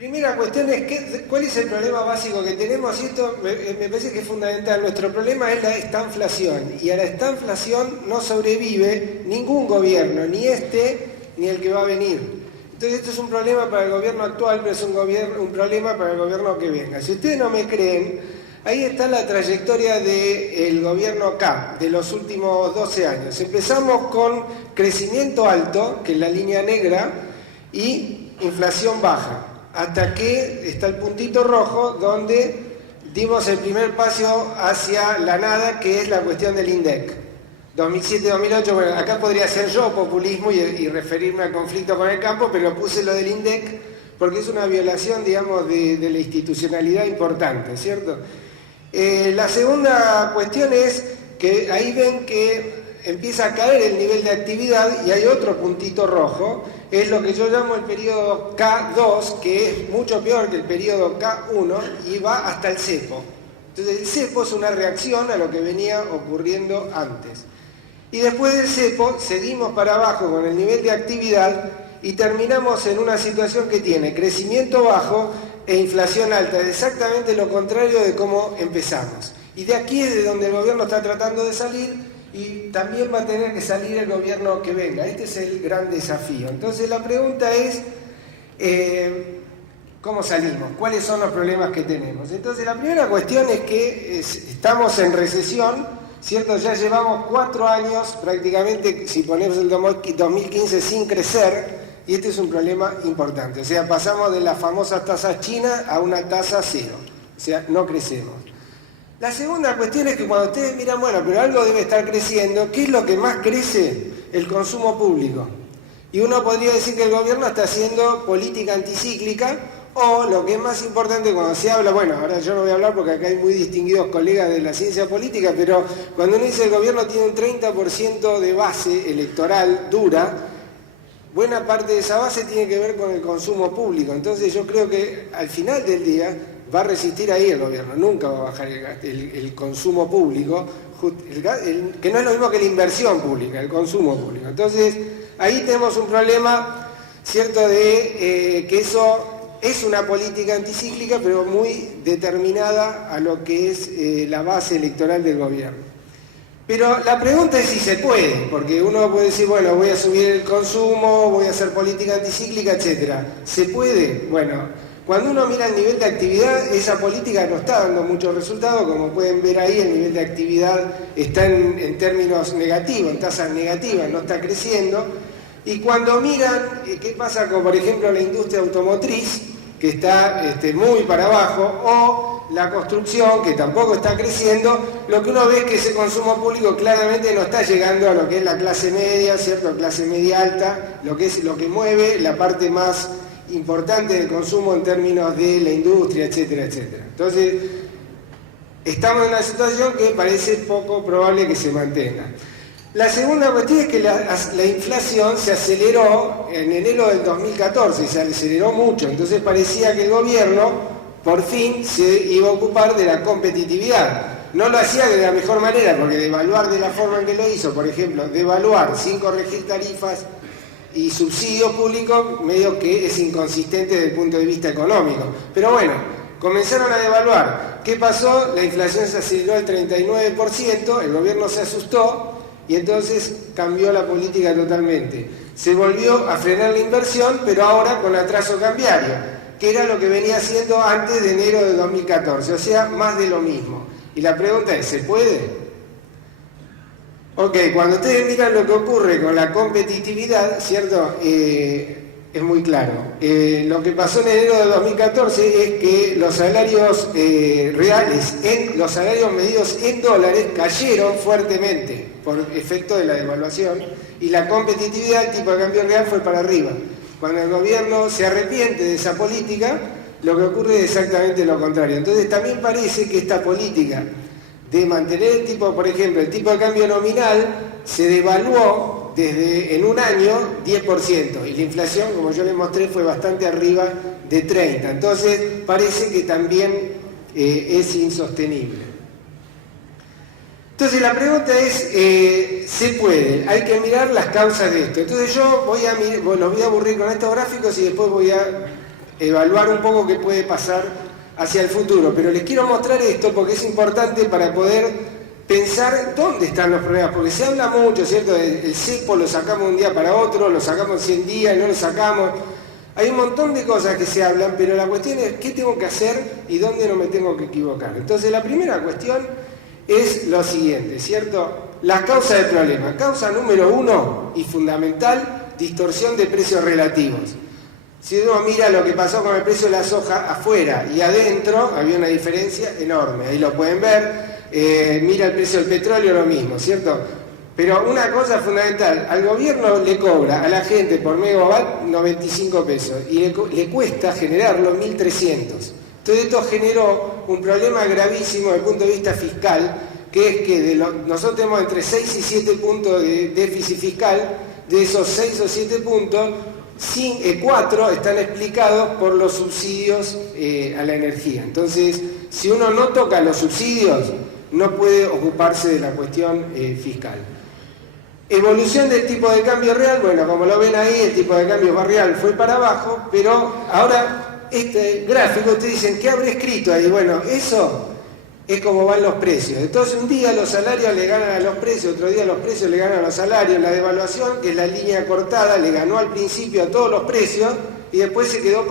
Primera cuestión es ¿cuál es el problema básico que tenemos? Y esto me parece que es fundamental. Nuestro problema es la estanflación. Y a la estanflación no sobrevive ningún gobierno, ni este ni el que va a venir. Entonces esto es un problema para el gobierno actual, pero es un problema para el gobierno que venga. Si ustedes no me creen, ahí está la trayectoria del gobierno K de los últimos 12 años. Empezamos con crecimiento alto, que es la línea negra, y inflación baja. Hasta que está el puntito rojo donde dimos el primer paso hacia la nada, que es la cuestión del INDEC. 2007-2008, bueno, acá podría ser yo populismo y referirme al conflicto con el campo, pero puse lo del INDEC porque es una violación, digamos, de la institucionalidad importante, ¿cierto? La segunda cuestión es que ahí ven que empieza a caer el nivel de actividad y hay otro puntito rojo, es lo que yo llamo el periodo K2, que es mucho peor que el periodo K1 y va hasta el cepo. Entonces el cepo es una reacción a lo que venía ocurriendo antes. Y después del cepo seguimos para abajo con el nivel de actividad y terminamos en una situación que tiene crecimiento bajo e inflación alta, es exactamente lo contrario de cómo empezamos. Y de aquí es de donde el gobierno está tratando de salir, y también va a tener que salir el gobierno que venga. Este es el gran desafío. Entonces la pregunta es, ¿cómo salimos? ¿Cuáles son los problemas que tenemos? Entonces la primera cuestión es que estamos en recesión, ¿cierto? Ya llevamos 4 años prácticamente, si ponemos el 2015, sin crecer, y este es un problema importante. O sea, pasamos de las famosas tasas chinas a una tasa cero. O sea, no crecemos. La segunda cuestión es que cuando ustedes miran, bueno, pero algo debe estar creciendo, ¿qué es lo que más crece? El consumo público. Y uno podría decir que el gobierno está haciendo política anticíclica, o lo que es más importante cuando se habla, bueno, ahora yo no voy a hablar porque acá hay muy distinguidos colegas de la ciencia política, pero cuando uno dice que el gobierno tiene un 30% de base electoral dura, buena parte de esa base tiene que ver con el consumo público. Entonces yo creo que al final del día va a resistir ahí el gobierno, nunca va a bajar el consumo público, que no es lo mismo que la inversión pública, el consumo público. Entonces, ahí tenemos un problema, ¿cierto?, de que eso es una política anticíclica, pero muy determinada a lo que es la base electoral del gobierno. Pero la pregunta es si se puede, porque uno puede decir, bueno, voy a subir el consumo, voy a hacer política anticíclica, etc. ¿Se puede? Bueno, cuando uno mira el nivel de actividad, esa política no está dando muchos resultados. Como pueden ver ahí, el nivel de actividad está en términos negativos, en tasas negativas, no está creciendo. Y cuando miran qué pasa con, por ejemplo, la industria automotriz, que está muy para abajo, o la construcción, que tampoco está creciendo, lo que uno ve es que ese consumo público claramente no está llegando a lo que es la clase media, ¿cierto?, clase media alta, lo que es lo que mueve la parte más importante del consumo en términos de la industria, etcétera, etcétera. Entonces, estamos en una situación que parece poco probable que se mantenga. La segunda cuestión es que la inflación se aceleró en enero del 2014, se aceleró mucho, entonces parecía que el gobierno por fin se iba a ocupar de la competitividad. No lo hacía de la mejor manera, porque devaluar de la forma en que lo hizo, por ejemplo, devaluar sin corregir tarifas y subsidio público, medio que es inconsistente desde el punto de vista económico. Pero bueno, comenzaron a devaluar. ¿Qué pasó? La inflación se aceleró al 39%, el gobierno se asustó y entonces cambió la política totalmente. Se volvió a frenar la inversión, pero ahora con atraso cambiario, que era lo que venía haciendo antes de enero de 2014, o sea, más de lo mismo. Y la pregunta es, ¿se puede? Ok, cuando ustedes miran lo que ocurre con la competitividad, ¿cierto? Es muy claro. Lo que pasó en enero de 2014 es que los salarios reales, los salarios medidos en dólares, cayeron fuertemente por efecto de la devaluación, y la competitividad, el tipo de cambio real, fue para arriba. Cuando el gobierno se arrepiente de esa política, lo que ocurre es exactamente lo contrario. Entonces también parece que esta política de mantener el tipo, por ejemplo, el tipo de cambio nominal se devaluó en un año 10%, y la inflación, como yo les mostré, fue bastante arriba de 30%. Entonces parece que también es insostenible. Entonces la pregunta es, ¿se puede? Hay que mirar las causas de esto. Entonces yo los voy a aburrir con estos gráficos y después voy a evaluar un poco qué puede pasar hacia el futuro. Pero les quiero mostrar esto porque es importante para poder pensar dónde están los problemas, porque se habla mucho, ¿cierto? El cepo lo sacamos un día para otro, lo sacamos 100 días, no lo sacamos. Hay un montón de cosas que se hablan, pero la cuestión es qué tengo que hacer y dónde no me tengo que equivocar. Entonces la primera cuestión es lo siguiente, ¿cierto? Las causas del problema. Causa número 1 y fundamental, distorsión de precios relativos. Si uno mira lo que pasó con el precio de la soja afuera y adentro, había una diferencia enorme. Ahí lo pueden ver. Mira el precio del petróleo, lo mismo, ¿cierto? Pero una cosa fundamental, al gobierno le cobra a la gente por megawatt 95 pesos y le cuesta generarlo 1.300. Entonces esto generó un problema gravísimo desde el punto de vista fiscal, que es que nosotros tenemos entre 6 y 7 puntos de déficit fiscal. De esos 6 o 7 puntos, 4 están explicados por los subsidios a la energía. Entonces, si uno no toca los subsidios, no puede ocuparse de la cuestión fiscal. Evolución del tipo de cambio real, bueno, como lo ven ahí, el tipo de cambio real fue para abajo, pero ahora este gráfico, ustedes dicen, ¿qué habré escrito ahí? Bueno, eso es como van los precios. Entonces un día los salarios le ganan a los precios, otro día los precios le ganan a los salarios. La devaluación, que es la línea cortada, le ganó al principio a todos los precios y después se quedó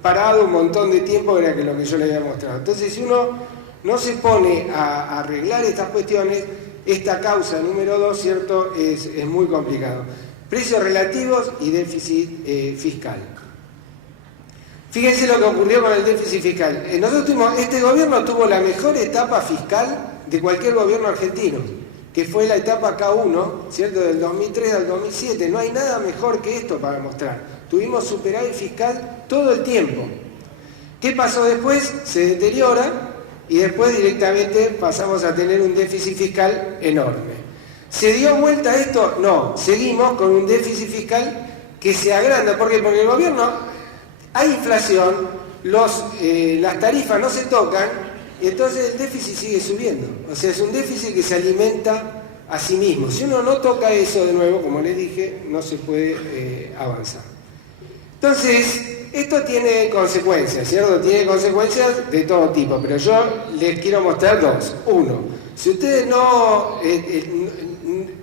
parado un montón de tiempo, era que lo que yo le había mostrado. Entonces si uno no se pone a arreglar estas cuestiones, esta causa número 2, ¿cierto?, es muy complicado. Precios relativos y déficit fiscal. Fíjense lo que ocurrió con el déficit fiscal. Este gobierno tuvo la mejor etapa fiscal de cualquier gobierno argentino, que fue la etapa K1, ¿cierto?, del 2003 al 2007. No hay nada mejor que esto para mostrar. Tuvimos superávit fiscal todo el tiempo. ¿Qué pasó después? Se deteriora. Y después directamente pasamos a tener un déficit fiscal enorme. ¿Se dio vuelta esto? No, seguimos con un déficit fiscal que se agranda. ¿Por qué? Porque el gobierno, hay inflación, las tarifas no se tocan y entonces el déficit sigue subiendo. O sea, es un déficit que se alimenta a sí mismo. Si uno no toca eso de nuevo, como les dije, no se puede avanzar. Entonces, esto tiene consecuencias, ¿cierto? Tiene consecuencias de todo tipo, pero yo les quiero mostrar dos. Uno, si ustedes no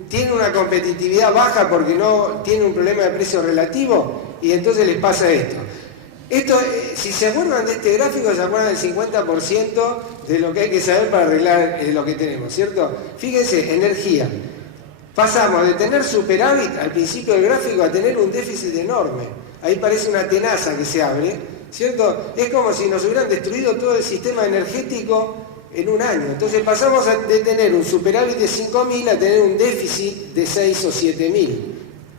tienen una competitividad baja porque no tienen un problema de precio relativo, y entonces les pasa esto. Si se acuerdan de este gráfico, se acuerdan del 50% de lo que hay que saber para arreglar lo que tenemos, ¿cierto? Fíjense, energía. Pasamos de tener superávit al principio del gráfico a tener un déficit enorme. Ahí parece una tenaza que se abre, ¿cierto? Es como si nos hubieran destruido todo el sistema energético en un año. Entonces pasamos de tener un superávit de 5.000 a tener un déficit de 6 o 7.000,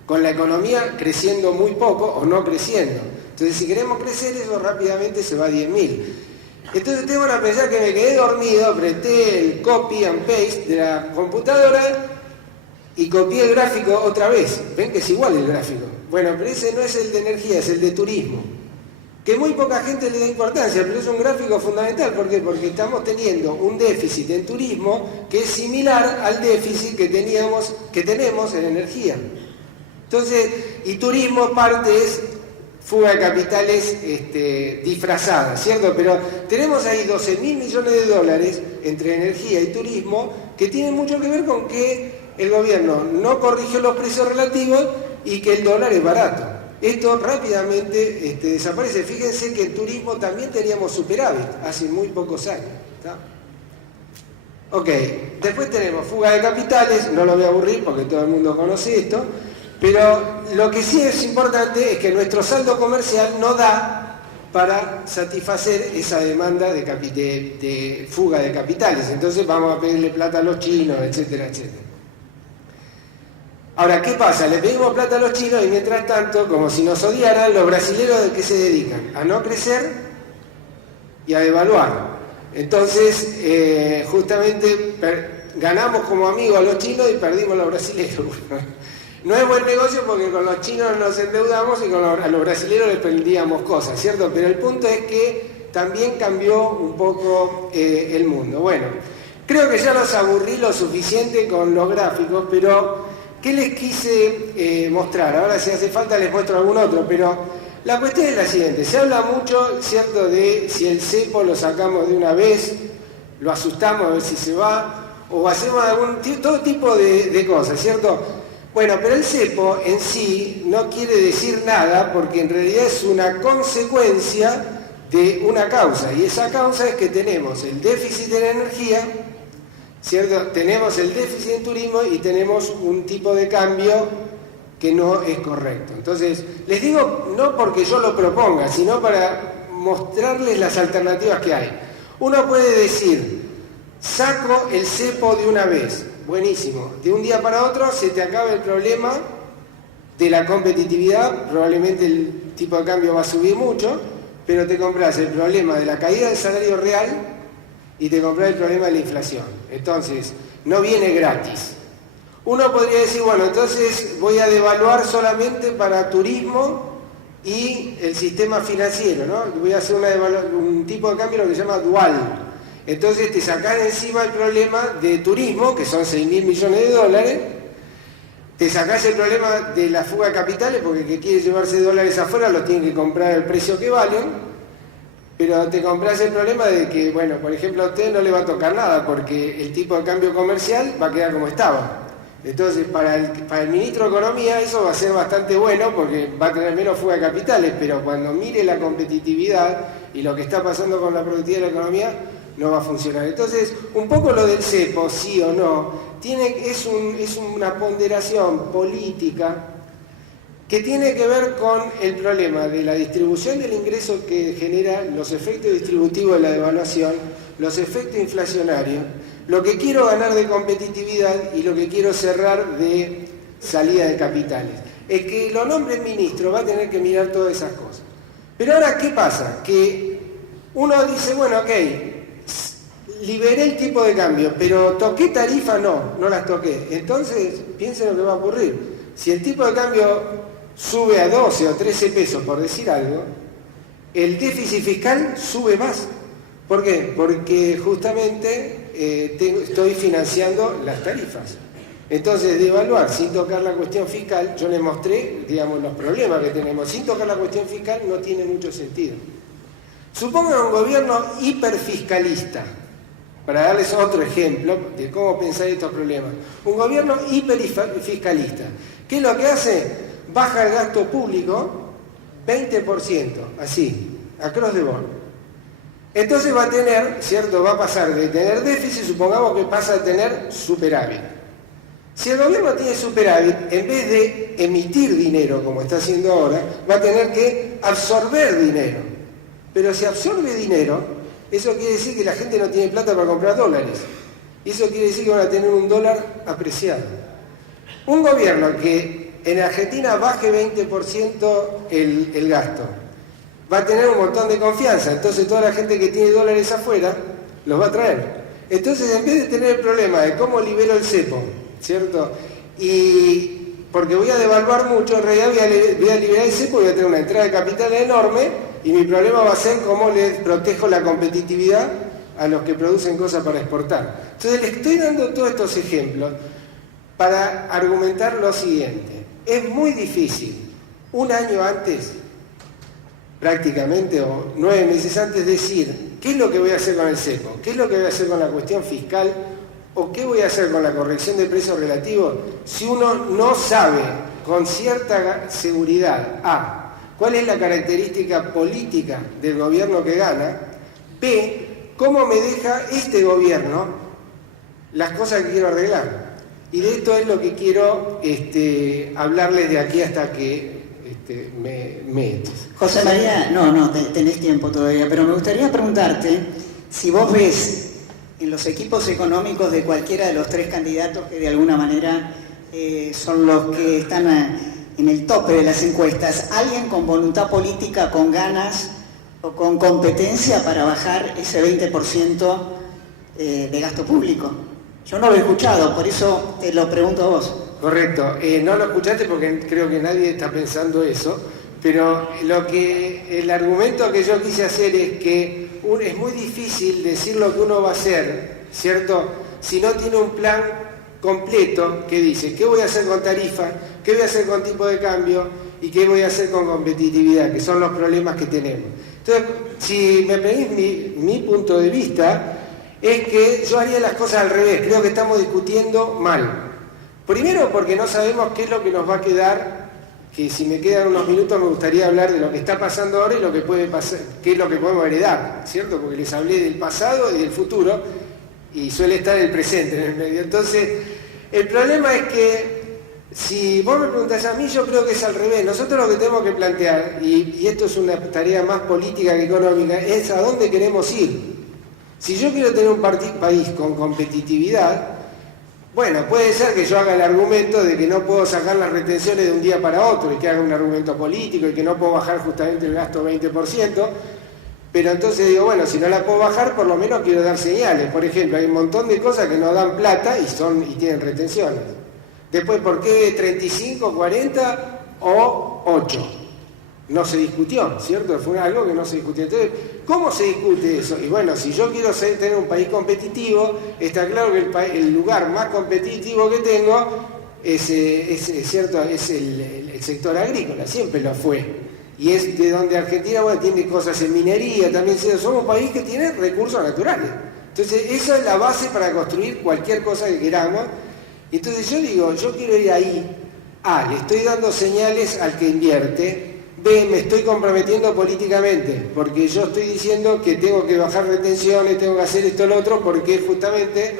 con la economía creciendo muy poco o no creciendo. Entonces si queremos crecer, eso rápidamente se va a 10.000. Entonces ustedes van a pensar que me quedé dormido, apreté el copy and paste de la computadora y copié el gráfico otra vez. Ven que es igual el gráfico. Bueno, pero ese no es el de energía, es el de turismo. Que muy poca gente le da importancia, pero es un gráfico fundamental. ¿Por qué? Porque estamos teniendo un déficit en turismo que es similar al déficit que tenemos en energía. Entonces, y turismo parte es fuga de capitales disfrazada, ¿cierto? Pero tenemos ahí 12.000 millones de dólares entre energía y turismo que tienen mucho que ver con que el gobierno no corrigió los precios relativos y que el dólar es barato. Esto rápidamente desaparece. Fíjense que en turismo también teníamos superávit hace muy pocos años, ¿está? Ok, después tenemos fuga de capitales, no lo voy a aburrir porque todo el mundo conoce esto, pero lo que sí es importante es que nuestro saldo comercial no da para satisfacer esa demanda de fuga de capitales. Entonces vamos a pedirle plata a los chinos, etcétera, etcétera. Ahora, ¿qué pasa? Le pedimos plata a los chinos y mientras tanto, como si nos odiaran, los brasileños ¿de qué se dedican? A no crecer y a devaluar. Entonces, justamente ganamos como amigos a los chinos y perdimos a los brasileños. No es buen negocio porque con los chinos nos endeudamos y a los brasileños les vendíamos cosas, ¿cierto? Pero el punto es que también cambió un poco el mundo. Bueno, creo que ya los aburrí lo suficiente con los gráficos, pero ¿qué les quise mostrar? Ahora si hace falta les muestro algún otro, pero La cuestión es la siguiente, se habla mucho, ¿cierto?, de si el cepo lo sacamos de una vez, lo asustamos a ver si se va, o hacemos todo tipo de cosas, ¿cierto? Bueno, pero el cepo en sí no quiere decir nada porque en realidad es una consecuencia de una causa, y esa causa es que tenemos el déficit en energía, ¿cierto? Tenemos el déficit en turismo y tenemos un tipo de cambio que no es correcto. Entonces, les digo, no porque yo lo proponga, sino para mostrarles las alternativas que hay. Uno puede decir, saco el cepo de una vez, buenísimo, de un día para otro se te acaba el problema de la competitividad, probablemente el tipo de cambio va a subir mucho, pero te compras el problema de la caída del salario real y te compras el problema de la inflación. Entonces, no viene gratis. Uno podría decir, bueno, entonces voy a devaluar solamente para turismo y el sistema financiero, ¿no? Voy a hacer un tipo de cambio lo que se llama dual. Entonces te sacás encima el problema de turismo, que son 6.000 millones de dólares, te sacás el problema de la fuga de capitales, porque el que quiere llevarse dólares afuera los tiene que comprar al precio que valen, pero te compras el problema de que, bueno, por ejemplo, a usted no le va a tocar nada, porque el tipo de cambio comercial va a quedar como estaba. Entonces, para el ministro de Economía eso va a ser bastante bueno porque va a tener menos fuga de capitales, pero cuando mire la competitividad y lo que está pasando con la productividad de la economía, no va a funcionar. Entonces, un poco lo del cepo, sí o no, es una ponderación política que tiene que ver con el problema de la distribución del ingreso que genera los efectos distributivos de la devaluación, los efectos inflacionarios, lo que quiero ganar de competitividad y lo que quiero cerrar de salida de capitales. El que lo nombre ministro va a tener que mirar todas esas cosas. Pero ahora, ¿qué pasa? Que uno dice, bueno, ok, liberé el tipo de cambio, pero ¿toqué tarifa? No las toqué. Entonces, piensen lo que va a ocurrir. Si el tipo de cambio sube a 12 o 13 pesos, por decir algo, el déficit fiscal sube más. ¿Por qué? Porque justamente estoy financiando las tarifas. Entonces, devaluar sin tocar la cuestión fiscal, yo les mostré, digamos, los problemas que tenemos. Sin tocar la cuestión fiscal no tiene mucho sentido. Supongan un gobierno hiperfiscalista, para darles otro ejemplo de cómo pensar estos problemas. Un gobierno hiperfiscalista. ¿Qué es lo que hace? Baja el gasto público 20%, así, across the board. Entonces va a tener, ¿cierto? Va a pasar de tener déficit, supongamos que pasa a tener superávit. Si el gobierno tiene superávit, en vez de emitir dinero, como está haciendo ahora, va a tener que absorber dinero. Pero si absorbe dinero, eso quiere decir que la gente no tiene plata para comprar dólares. Y eso quiere decir que van a tener un dólar apreciado. Un gobierno que en Argentina baje 20% el gasto, va a tener un montón de confianza, entonces toda la gente que tiene dólares afuera los va a traer. Entonces, en vez de tener el problema de cómo libero el cepo, ¿cierto? Y porque voy a devaluar mucho, en realidad voy a liberar el cepo y voy a tener una entrada de capital enorme y mi problema va a ser cómo les protejo la competitividad a los que producen cosas para exportar. Entonces, les estoy dando todos estos ejemplos para argumentar lo siguiente. Es muy difícil, un año antes, prácticamente, o 9 meses antes, decir qué es lo que voy a hacer con el cepo, qué es lo que voy a hacer con la cuestión fiscal o qué voy a hacer con la corrección de precios relativos si uno no sabe con cierta seguridad A, cuál es la característica política del gobierno que gana, B, cómo me deja este gobierno las cosas que quiero arreglar. Y de esto es lo que quiero hablarles de aquí hasta que me eches. José María, tenés tiempo todavía, pero me gustaría preguntarte si vos ves en los equipos económicos de cualquiera de los tres candidatos que de alguna manera son los que están en el tope de las encuestas, alguien con voluntad política, con ganas o con competencia para bajar ese 20% de gasto público. Yo no lo he escuchado, por eso te lo pregunto a vos. Correcto, no lo escuchaste porque creo que nadie está pensando eso, pero el argumento que yo quise hacer es que es muy difícil decir lo que uno va a hacer, ¿cierto? Si no tiene un plan completo que dice qué voy a hacer con tarifa, qué voy a hacer con tipo de cambio y qué voy a hacer con competitividad, que son los problemas que tenemos. Entonces, si me pedís mi punto de vista, es que yo haría las cosas al revés. Creo que estamos discutiendo mal. Primero porque no sabemos qué es lo que nos va a quedar, que si me quedan unos minutos me gustaría hablar de lo que está pasando ahora y lo que puede pasar, qué es lo que podemos heredar, ¿cierto? Porque les hablé del pasado y del futuro y suele estar el presente en el medio. Entonces, el problema es que si vos me preguntás a mí, yo creo que es al revés. Nosotros lo que tenemos que plantear, y esto es una tarea más política que económica, es a dónde queremos ir. Si yo quiero tener un país con competitividad, bueno, puede ser que yo haga el argumento de que no puedo sacar las retenciones de un día para otro y que haga un argumento político y que no puedo bajar justamente el gasto 20%, pero entonces digo, bueno, si no la puedo bajar, por lo menos quiero dar señales. Por ejemplo, hay un montón de cosas que no dan plata y tienen retenciones. Después, ¿por qué 35, 40 o 8? No se discutió, ¿cierto? Fue algo que no se discutió. Entonces, ¿cómo se discute eso? Y bueno, si yo quiero tener un país competitivo, está claro que el lugar más competitivo que tengo ¿cierto? Es el sector agrícola, siempre lo fue. Y es de donde Argentina, bueno, tiene cosas en minería, también somos un país que tiene recursos naturales. Entonces, esa es la base para construir cualquier cosa que queramos. Entonces yo digo, yo quiero ir ahí. A, le estoy dando señales al que invierte. B, me estoy comprometiendo políticamente, porque yo estoy diciendo que tengo que bajar retenciones, tengo que hacer esto o lo otro, porque justamente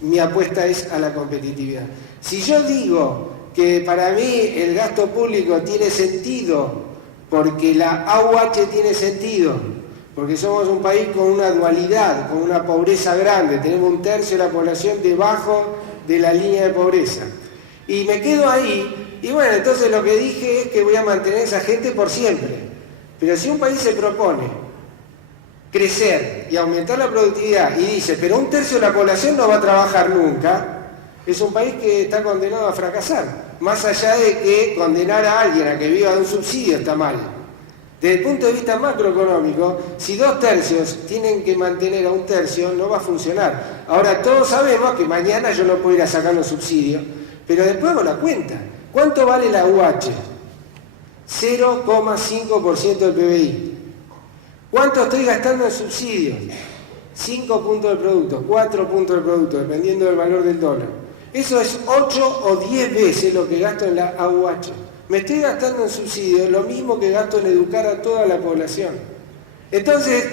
mi apuesta es a la competitividad. Si yo digo que para mí el gasto público tiene sentido, porque la AUH tiene sentido, porque somos un país con una dualidad, con una pobreza grande, tenemos 1/3 de la población debajo de la línea de pobreza. Y me quedo ahí, y bueno, entonces lo que dije es que voy a mantener a esa gente por siempre. Pero si un país se propone crecer y aumentar la productividad y dice, pero 1/3 de la población no va a trabajar nunca, es un país que está condenado a fracasar. Más allá de que condenar a alguien a que viva de un subsidio está mal. Desde el punto de vista macroeconómico, si 2/3 tienen que mantener a 1/3, no va a funcionar. Ahora, todos sabemos que mañana yo no puedo ir a sacar los subsidios, pero después hago la cuenta. ¿Cuánto vale la UH? 0,5% del PBI. ¿Cuánto estoy gastando en subsidios? 5 puntos del producto, 4 puntos del producto, dependiendo del valor del dólar. Eso es 8 o 10 veces lo que gasto en la AUH. Me estoy gastando en subsidios lo mismo que gasto en educar a toda la población. Entonces,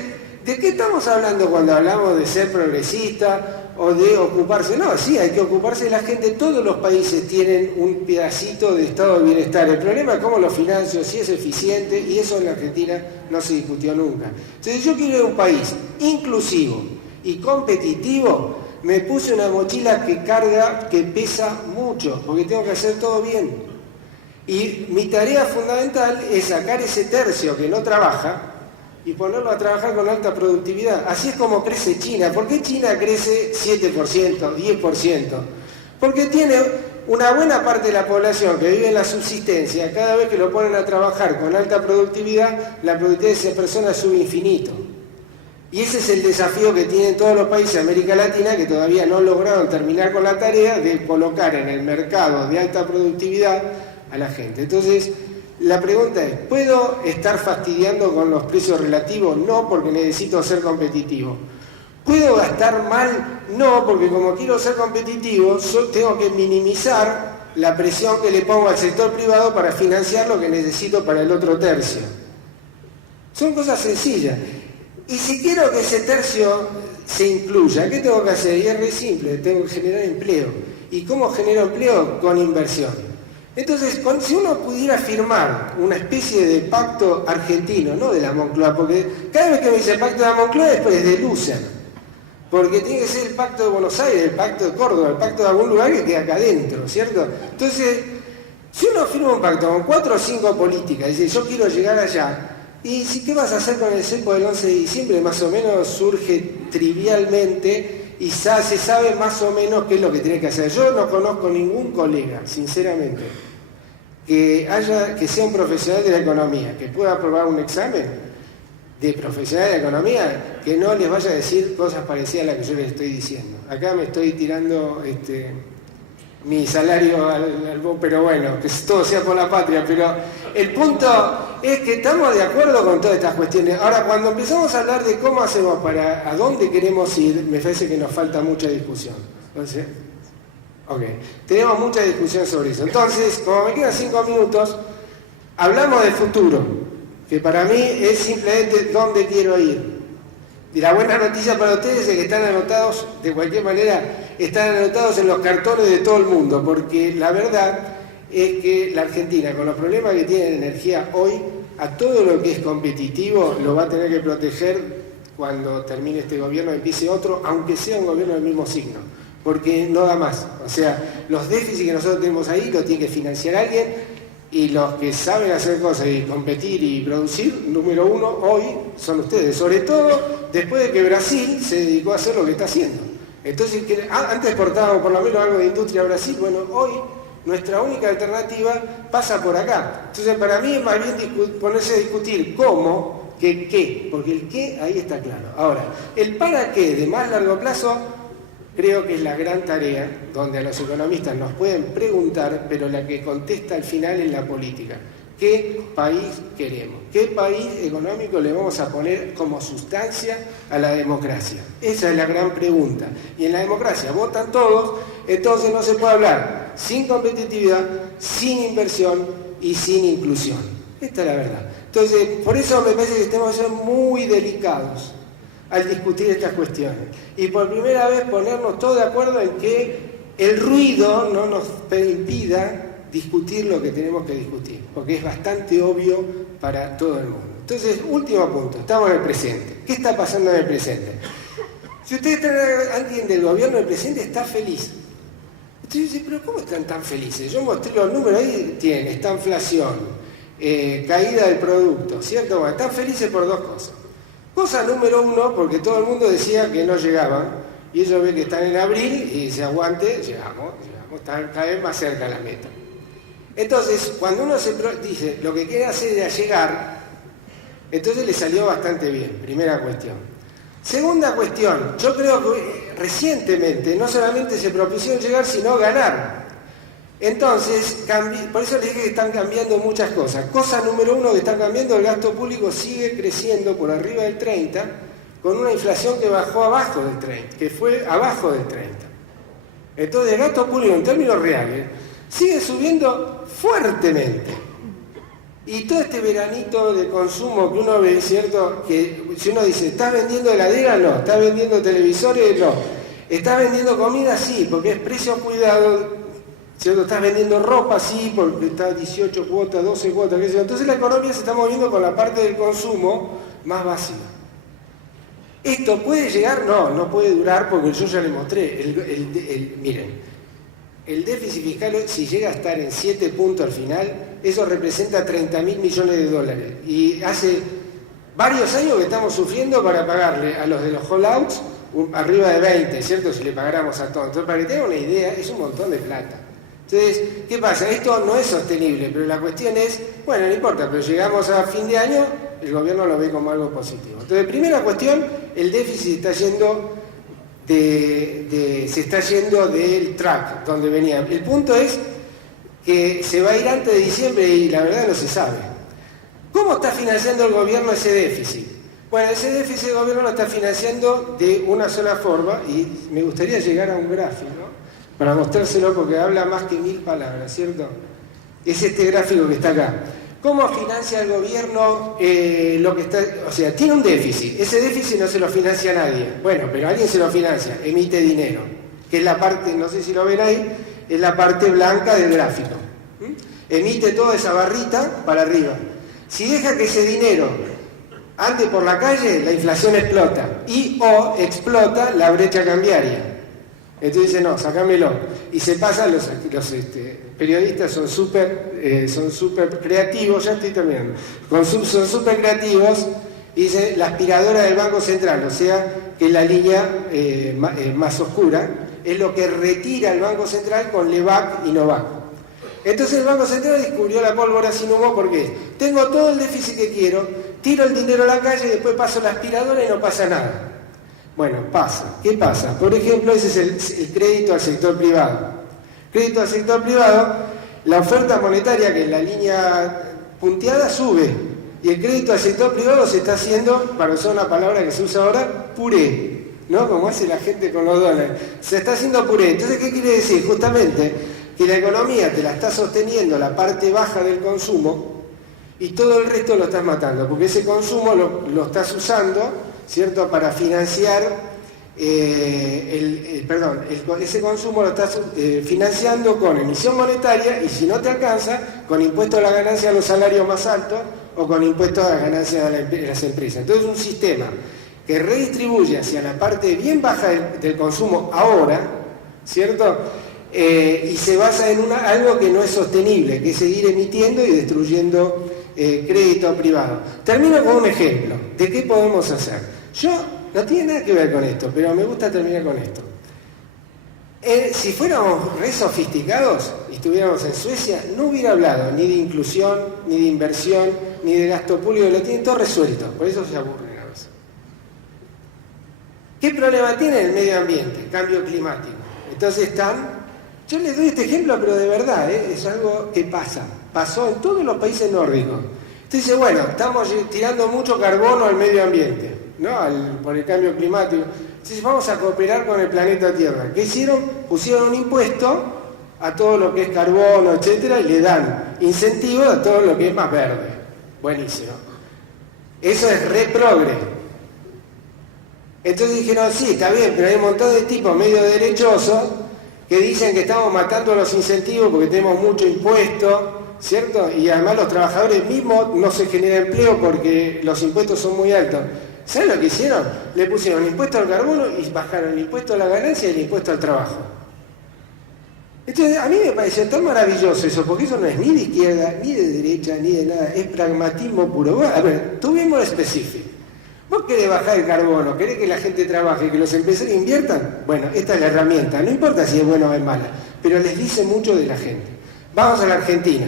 ¿de qué estamos hablando cuando hablamos de ser progresista o de ocuparse? No, sí, hay que ocuparse de la gente. Todos los países tienen un pedacito de estado de bienestar. El problema es cómo lo financio, si es eficiente, y eso en la Argentina no se discutió nunca. Entonces, yo quiero ir a un país inclusivo y competitivo. Me puse una mochila que pesa mucho, porque tengo que hacer todo bien. Y mi tarea fundamental es sacar ese tercio que no trabaja y ponerlo a trabajar con alta productividad. Así es como crece China. ¿Por qué China crece 7%, 10%? Porque tiene una buena parte de la población que vive en la subsistencia. Cada vez que lo ponen a trabajar con alta productividad, la productividad de esa persona sube infinito. Y ese es el desafío que tienen todos los países de América Latina, que todavía no lograron terminar con la tarea de colocar en el mercado de alta productividad a la gente. Entonces, la pregunta es, ¿puedo estar fastidiando con los precios relativos? No, porque necesito ser competitivo. ¿Puedo gastar mal? No, porque como quiero ser competitivo, yo tengo que minimizar la presión que le pongo al sector privado para financiar lo que necesito para el otro tercio. Son cosas sencillas. Y si quiero que ese tercio se incluya, ¿qué tengo que hacer? Y es muy simple, tengo que generar empleo. ¿Y cómo genero empleo? Con inversión. Entonces, si uno pudiera firmar una especie de pacto argentino, no de la Moncloa, porque cada vez que me dice pacto de la Moncloa después es de loser, porque tiene que ser el pacto de Buenos Aires, el pacto de Córdoba, el pacto de algún lugar que queda acá adentro, ¿cierto? Entonces, si uno firma un pacto con 4 o 5 políticas y dice, yo quiero llegar allá, ¿y qué vas a hacer con el cepo del 11 de diciembre? Más o menos surge trivialmente y se sabe más o menos qué es lo que tiene que hacer. Yo no conozco ningún colega, sinceramente, que sea un profesional de la economía, que pueda aprobar un examen de profesional de la economía, que no les vaya a decir cosas parecidas a las que yo les estoy diciendo. Acá me estoy tirando mi salario pero bueno, que todo sea por la patria, pero el punto es que estamos de acuerdo con todas estas cuestiones. Ahora, cuando empezamos a hablar de cómo hacemos a dónde queremos ir, me parece que nos falta mucha discusión. Entonces, ok, tenemos mucha discusión sobre eso. Entonces, como me quedan 5 minutos, hablamos del futuro, que para mí es simplemente dónde quiero ir. Y la buena noticia para ustedes es que están anotados, de cualquier manera, están anotados en los cartones de todo el mundo, porque la verdad es que la Argentina, con los problemas que tiene en energía hoy, a todo lo que es competitivo lo va a tener que proteger cuando termine este gobierno y empiece otro, aunque sea un gobierno del mismo signo, porque no da más. O sea, los déficits que nosotros tenemos ahí los tiene que financiar alguien, y los que saben hacer cosas y competir y producir, número uno hoy son ustedes, sobre todo después de que Brasil se dedicó a hacer lo que está haciendo. Entonces, antes exportábamos por lo menos algo de industria a Brasil, bueno, hoy nuestra única alternativa pasa por acá. Entonces, para mí es más bien ponerse a discutir cómo que qué, porque el qué ahí está claro. Ahora, el para qué de más largo plazo creo que es la gran tarea donde a los economistas nos pueden preguntar, pero la que contesta al final es la política. ¿Qué país queremos? ¿Qué país económico le vamos a poner como sustancia a la democracia? Esa es la gran pregunta. Y en la democracia votan todos, entonces no se puede hablar sin competitividad, sin inversión y sin inclusión. Esta es la verdad. Entonces, por eso me parece que tenemos que ser muy delicados al discutir estas cuestiones. Y por primera vez ponernos todos de acuerdo en que el ruido no nos impida discutir lo que tenemos que discutir, porque es bastante obvio para todo el mundo. Entonces, último punto, estamos en el presente. ¿Qué está pasando en el presente? Si ustedes traen a alguien del gobierno, el presidente está feliz. Entonces dicen, pero ¿cómo están tan felices? Yo mostré los números, ahí tienen, está inflación, caída del producto, ¿cierto? Bueno, están felices por dos cosas. Cosa número uno, porque todo el mundo decía que no llegaban, y ellos ven que están en abril y se aguante, llegamos, están cada vez más cerca de la meta. Entonces, cuando uno dice lo que quiere hacer es llegar, entonces le salió bastante bien, primera cuestión. Segunda cuestión, yo creo que recientemente no solamente se propusieron llegar, sino ganar. Entonces, por eso les dije que están cambiando muchas cosas. Cosa número uno que están cambiando, el gasto público sigue creciendo por arriba del 30, con una inflación que bajó abajo del 30, que fue abajo del 30. Entonces, el gasto público en términos reales sigue subiendo fuertemente. Y todo este veranito de consumo que uno ve, ¿cierto? Que si uno dice, ¿estás vendiendo heladera? No. ¿Estás vendiendo televisores? No. ¿Estás vendiendo comida? Sí, porque es precio cuidado. ¿Cierto? Estás vendiendo ropa, sí, porque está 18 cuotas, 12 cuotas, qué sé yo. Entonces la economía se está moviendo con la parte del consumo más básica. ¿Esto puede llegar? No, no puede durar porque yo ya le mostré. Miren, el déficit fiscal, si llega a estar en 7 puntos al final, eso representa 30.000 millones de dólares. Y hace varios años que estamos sufriendo para pagarle a los de los holdouts arriba de 20, ¿cierto? Si le pagáramos a todos. Entonces, para que tengan una idea, es un montón de plata. Entonces, ¿qué pasa? Esto no es sostenible, pero la cuestión es, bueno, no importa, pero llegamos a fin de año, el gobierno lo ve como algo positivo. Entonces, primera cuestión, el déficit está yendo se está yendo del track donde venía. El punto es que se va a ir antes de diciembre y la verdad no se sabe. ¿Cómo está financiando el gobierno ese déficit? Bueno, ese déficit el gobierno lo está financiando de una sola forma y me gustaría llegar a un gráfico para mostrárselo porque habla más que 1000 palabras, ¿cierto? Es este gráfico que está acá. ¿Cómo financia el gobierno lo que está? O sea, tiene un déficit. Ese déficit no se lo financia nadie. Bueno, pero alguien se lo financia, emite dinero. Que es la parte, no sé si lo ven ahí, es la parte blanca del gráfico. Emite toda esa barrita para arriba. Si deja que ese dinero ande por la calle, la inflación explota. O explota la brecha cambiaria. Entonces dice, no, sacámelo. Y se pasan, los periodistas son súper creativos, ya estoy terminando, son súper creativos, y dice, la aspiradora del Banco Central, o sea, que la línea más oscura, es lo que retira el Banco Central con LEVAC y NOVAC. Entonces el Banco Central descubrió la pólvora sin humo porque tengo todo el déficit que quiero, tiro el dinero a la calle y después paso la aspiradora y no pasa nada. Bueno, pasa. ¿Qué pasa? Por ejemplo, ese es el crédito al sector privado. crédito al sector privado, la oferta monetaria, que es la línea punteada, sube. Y el crédito al sector privado se está haciendo, para usar una palabra que se usa ahora, puré, ¿no? Como hace la gente con los dólares. Se está haciendo puré. Entonces, ¿qué quiere decir? Justamente que la economía te la está sosteniendo la parte baja del consumo y todo el resto lo estás matando, porque ese consumo lo estás usando, ¿cierto?, para financiar, ese consumo lo estás financiando con emisión monetaria y si no te alcanza, con impuestos a la ganancia a los salarios más altos o con impuestos a la ganancia de las empresas. Entonces, un sistema que redistribuye hacia la parte bien baja del consumo ahora, ¿cierto?, y se basa en algo que no es sostenible, que es seguir emitiendo y destruyendo crédito privado. Termino con un ejemplo de qué podemos hacer. No tiene nada que ver con esto, pero me gusta terminar con esto. Si fuéramos re sofisticados y estuviéramos en Suecia, no hubiera hablado ni de inclusión, ni de inversión, ni de gasto público, lo tienen todo resuelto, por eso se aburren a veces. ¿Qué problema tiene el medio ambiente? Cambio climático. Entonces yo les doy este ejemplo, pero de verdad, es algo que pasó en todos los países nórdicos. Entonces dice, bueno, estamos tirando mucho carbono al medio ambiente, ¿no? Por el cambio climático. Entonces vamos a cooperar con el planeta Tierra. ¿Qué hicieron? Pusieron un impuesto a todo lo que es carbono, etcétera, y le dan incentivos a todo lo que es más verde. Buenísimo. Eso es re progre. Entonces dijeron, sí, está bien, pero hay un montón de tipos medio derechosos que dicen que estamos matando los incentivos porque tenemos mucho impuesto, ¿cierto? Y además los trabajadores mismos no se genera empleo porque los impuestos son muy altos. ¿Saben lo que hicieron? Le pusieron el impuesto al carbono y bajaron el impuesto a la ganancia y el impuesto al trabajo. Entonces, a mí me pareció tan maravilloso eso, porque eso no es ni de izquierda, ni de derecha, ni de nada, es pragmatismo puro. Bueno, a ver, tuvimos específico. ¿Vos querés bajar el carbono? ¿Querés que la gente trabaje, que los empresarios inviertan? Bueno, esta es la herramienta, no importa si es buena o es mala, pero les dice mucho de la gente. Vamos a la Argentina.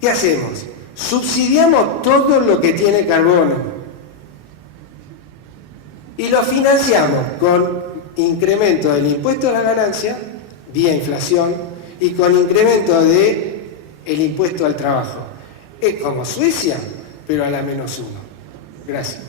¿Qué hacemos? Subsidiamos todo lo que tiene carbono y lo financiamos con incremento del impuesto a la ganancia, vía inflación, y con incremento del impuesto al trabajo. Es como Suecia, pero a la -1. Gracias.